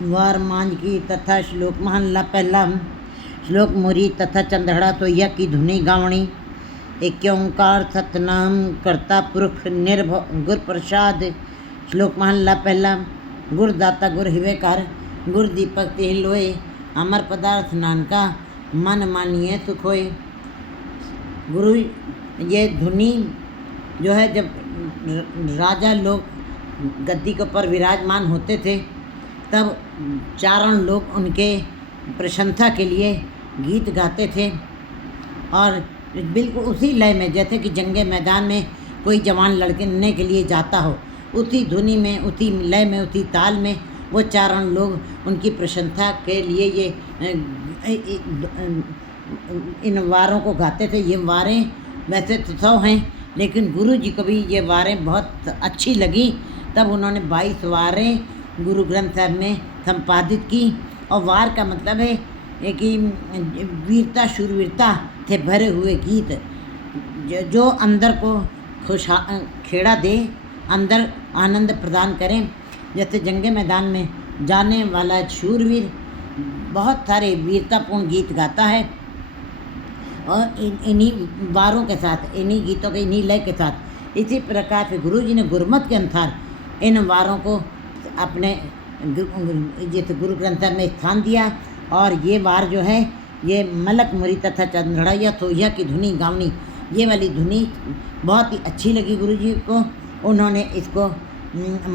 वार मांझ की तथा श्लोक महला पहला। श्लोक मोरी तथा चंद्रहड़ा सोइया की धुनी गावणी। एक ओंकार सतनाम करता पुरख निर्भव गुर प्रसाद। श्लोक महला पहला। गुर दाता गुर हिवेकार गुर दीपक तिह लोए। अमर पदार्थ नानका मन मानिए सुख होए। गुरु ये धुनी जो है, जब राजा लोग गद्दी के ऊपर विराजमान होते थे तब चारण लोग उनके प्रशंसा के लिए गीत गाते थे, और बिल्कुल उसी लय में, जैसे कि जंगे मैदान में कोई जवान लड़ने के लिए जाता हो, उसी धुनी में, उसी लय में, उसी ताल में वो चारण लोग उनकी प्रशंसा के लिए ये इन वारों को गाते थे। ये वारें वैसे तो 100 हैं, लेकिन गुरु जी को भी ये वारें बहुत अच्छी लगी, तब उन्होंने 22 वारें गुरु ग्रंथ साहब में संपादित की। और वार का मतलब है कि वीरता शूरवीरता से भरे हुए गीत, जो अंदर को खेड़ा दे, अंदर आनंद प्रदान करें। जैसे जंगे मैदान में जाने वाला शूरवीर बहुत सारे वीरतापूर्ण गीत गाता है, और इन्हीं वारों के साथ, इन्हीं गीतों के, इन्हीं लय के साथ, इसी प्रकार से गुरु जी ने गुरमत के अनुसार इन वारों को अपने जैसे गुरु ग्रंथ में स्थान दिया। और ये वार जो है, ये मलक मुरी तथा चंद्रहड़ा या सोइया की धुनी गावनी, ये वाली धुनी बहुत ही अच्छी लगी गुरु जी को। उन्होंने इसको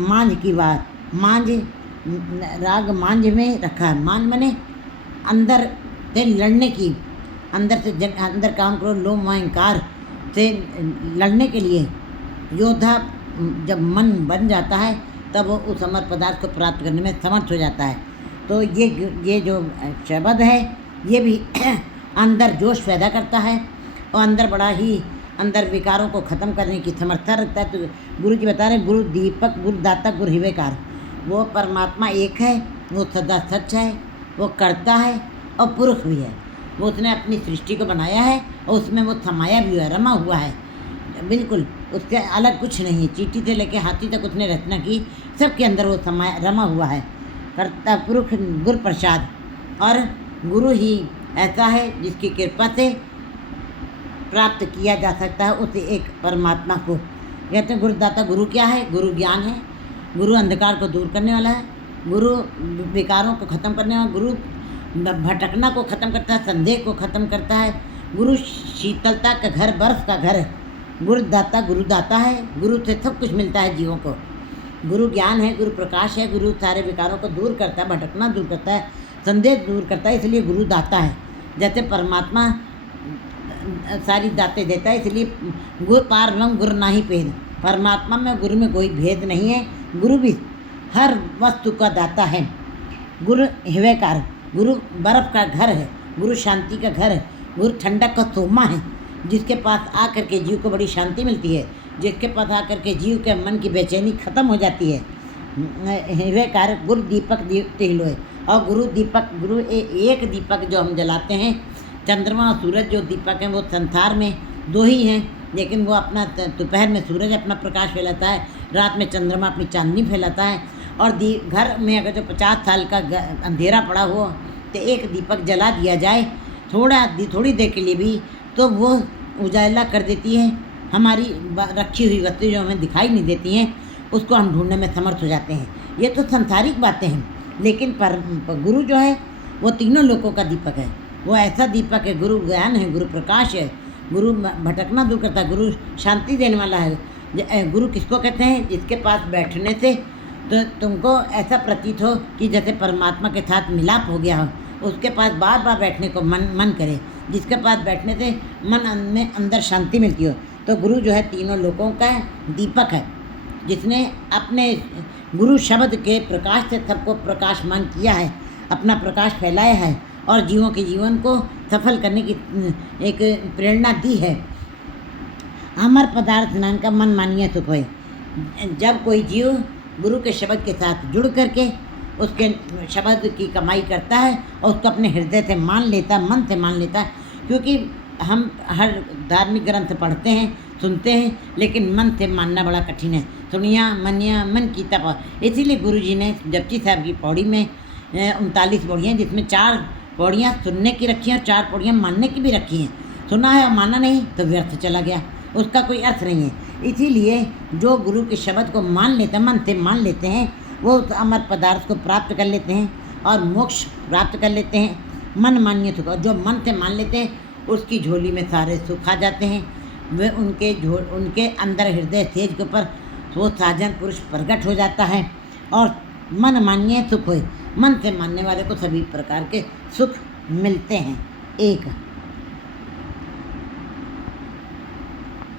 मांझ की वार, मांझ राग मांझ में रखा है। मांझ माने अंदर से लड़ने की, अंदर से अंदर काम करो, लोम अहंकार से लड़ने के लिए योद्धा जब मन बन जाता है तब वो उस अमर पदार्थ को प्राप्त करने में समर्थ हो जाता है। तो ये जो शब्द है, ये भी अंदर जोश पैदा करता है और अंदर बड़ा ही अंदर विकारों को ख़त्म करने की समर्था रखता है। तो गुरु जी बता रहे, गुरु दीपक गुरु दाता गुरु हिवेकार, वो परमात्मा एक है, वो सदा सच है, वो करता है और पुरुष भी है। वो उसने अपनी सृष्टि को बनाया है और उसमें वो समाया भी है, रमा हुआ है, बिल्कुल उसके अलग कुछ नहीं है। चींटी से लेके हाथी तक उसने रचना की, सबके अंदर वो समाया रमा हुआ है। करता पुरुष गुर प्रसाद, और गुरु ही ऐसा है जिसकी कृपा से प्राप्त किया जा सकता है उसे एक परमात्मा को। कहते हैं गुरुदाता, गुरु क्या है? गुरु ज्ञान है, गुरु अंधकार को दूर करने वाला है, गुरु विकारों को ख़त्म करने वाला, गुरु भटकना को ख़त्म करता है, संदेह को ख़त्म करता है, गुरु शीतलता का घर, बर्फ का घर। गुरुदाता गुरुदाता है, गुरु से सब कुछ मिलता है जीवों को। गुरु ज्ञान है, गुरु प्रकाश है, गुरु सारे विकारों को दूर करता है, भटकना दूर करता है, संदेह दूर करता है, इसलिए गुरु दाता है। जैसे परमात्मा सारी दातें देता है, इसलिए गुरु पार रंग गुरु ना ही भेद, परमात्मा में गुरु में कोई भेद नहीं है। गुरु भी हर वस्तु का दाता है। गुरु हिवेकार, गुरु बर्फ का घर है, गुरु शांति का घर है, गुरु ठंडक का सोमा है, जिसके पास आकर के जीव को बड़ी शांति मिलती है, जिसके पास आकर के जीव के मन की बेचैनी खत्म हो जाती है। हिवेकार गुरु दीपक तिहलोए, और गुरु दीपक, गुरु एक दीपक जो हम जलाते हैं, चंद्रमा और सूरज जो दीपक हैं वो संसार में 2 ही हैं, लेकिन वो अपना दोपहर में सूरज अपना प्रकाश फैलाता है, रात में चंद्रमा अपनी चांदनी फैलाता है। और घर में अगर जो 50 साल का अंधेरा पड़ा हो तो एक दीपक जला दिया जाए थोड़ी देर के लिए भी, तो वो उजाला कर देती है। हमारी रखी हुई वस्तु जो हमें दिखाई नहीं देती हैं, उसको हम ढूंढने में समर्थ हो जाते हैं। ये तो सांसारिक बातें हैं, लेकिन गुरु जो है वो तीनों लोगों का दीपक है। वो ऐसा दीपक है, गुरु ज्ञान है, गुरु प्रकाश है, गुरु भटकना दूर करता है, गुरु शांति देने वाला है। गुरु किसको कहते हैं? जिसके पास बैठने से तो तुमको ऐसा प्रतीत हो कि जैसे परमात्मा के साथ मिलाप हो गया हो, उसके पास बार बार बैठने को मन करे, जिसके पास बैठने से मन में अंदर शांति मिलती हो। तो गुरु जो है तीनों लोगों का दीपक है, जिसने अपने गुरु शब्द के प्रकाश से सबको प्रकाशमान किया है, अपना प्रकाश फैलाया है और जीवों के जीवन को सफल करने की एक प्रेरणा दी है। अमर पदार्थ नानका मन मानिए सुख होए। जब कोई जीव गुरु के शब्द के साथ जुड़ करके उसके शब्द की कमाई करता है और उसको अपने हृदय से मान लेता है, मन से मान लेता है, क्योंकि हम हर धार्मिक ग्रंथ पढ़ते हैं, सुनते हैं, लेकिन मन से मानना बड़ा कठिन है। सुनिया मनिया मन की तप। इसीलिए गुरु जी ने जपजी साहब की पौड़ी में 39 पौड़ियाँ, जिसमें 4 पौड़ियाँ सुनने की रखी हैं और 4 पौड़ियाँ मानने की भी रखी हैं। सुना है और माना नहीं तो व्यर्थ चला गया, उसका कोई अर्थ नहीं है। इसीलिए जो गुरु के शब्द को मान लेते हैं, मन से मान लेते हैं, वो उस अमर पदार्थ को प्राप्त कर लेते हैं और मोक्ष प्राप्त कर लेते हैं। मन मान्य सुख, और जो मन से मान लेते हैं उसकी झोली में सारे सुख आ जाते हैं। वे उनके अंदर हृदय तेज के ऊपर वो साजन पुरुष प्रकट हो जाता है और मन मान्य सुख हो, मन से मानने वाले को सभी प्रकार के सुख मिलते हैं। एक